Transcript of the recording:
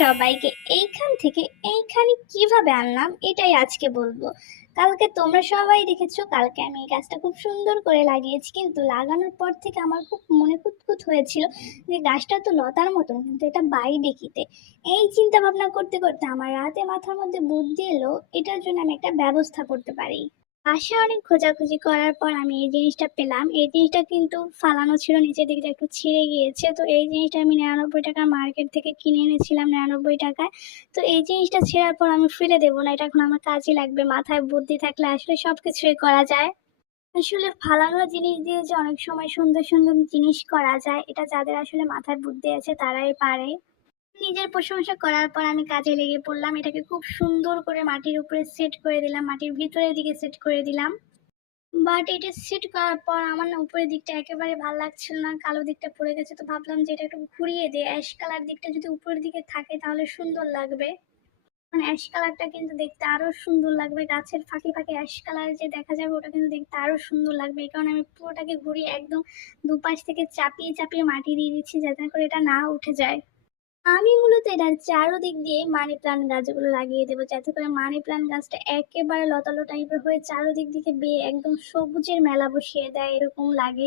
সবাইকে এইখান থেকে এইখানে কীভাবে আনলাম এটাই আজকে বলব। কালকে তোমরা সবাই দেখেছ, কালকে আমি এই গাছটা খুব সুন্দর করে লাগিয়েছি, কিন্তু লাগানোর পর থেকে আমার খুব মনে কুতকুত হয়েছিল যে গাছটা তো লতার মতন, কিন্তু এটা বাই দেখিতে এই চিন্তা ভাবনা করতে করতে আমার রাতে মাথার মধ্যে বুদ্ধি এলো, এটার জন্য আমি একটা ব্যবস্থা করতে পারি। পাশে অনেক খোঁজাখুঁজি করার পর আমি এই জিনিসটা পেলাম। এই জিনিসটা কিন্তু ফালানো ছিল, নিচের দিকটা একটু ছিঁড়ে গিয়েছে। তো এই জিনিসটা আমি নিরানব্বই টাকা মার্কেট থেকে কিনে এনেছিলাম নিরানব্বই টাকায়। তো এই জিনিসটা ছেঁড়ার পর আমি ফিরে দেবো না এটা এখন আমার কাজে লাগবে। মাথায় বুদ্ধি থাকলে আসলে সব কিছুই করা যায়। আসলে ফালানো জিনিস দিয়ে যে অনেক সময় সুন্দর সুন্দর জিনিস করা যায়, এটা যাদের আসলে মাথায় বুদ্ধি আছে তারাই পারে। নিজের প্রশংসা করার পর আমি কাজে লেগে পড়লাম। এটাকে খুব সুন্দর করে মাটির উপরে সেট করে দিলাম, মাটির ভিতরের দিকে সেট করে দিলাম। বাট এটা সেট করার পর আমার না উপরের দিকটা একেবারে ভালো লাগছিল না, কালো দিকটা পড়ে গেছে। তো ভাবলাম যে এটা একটু ঘুরিয়ে দিই। অ্যাশ কালার দিকটা যদি উপরের দিকে থাকে তাহলে সুন্দর লাগবে। মানে অ্যাশ কালারটা কিন্তু দেখতে আরও সুন্দর লাগবে। গাছের ফাঁকে ফাঁকে অ্যাশ কালার যে দেখা যাবে ওটা কিন্তু দেখতে আরও সুন্দর লাগবে। এই কারণে আমি পুরোটাকে ঘুরিয়ে একদম দুপাশ থেকে চাপিয়ে চাপিয়ে মাটি দিয়ে দিচ্ছি যাতে করে এটা না উঠে যায়। আমি মূলত এটার চারোদিক দিয়ে মানি প্লান্ট গাছগুলো লাগিয়ে দেবো, যাতে করে মানি প্লান্ট গাছটা একেবারে লতালো টাইপের হয়ে চারোদিক দিকে বেয়ে একদম সবুজের মেলা বসিয়ে দেয়, এরকম লাগে।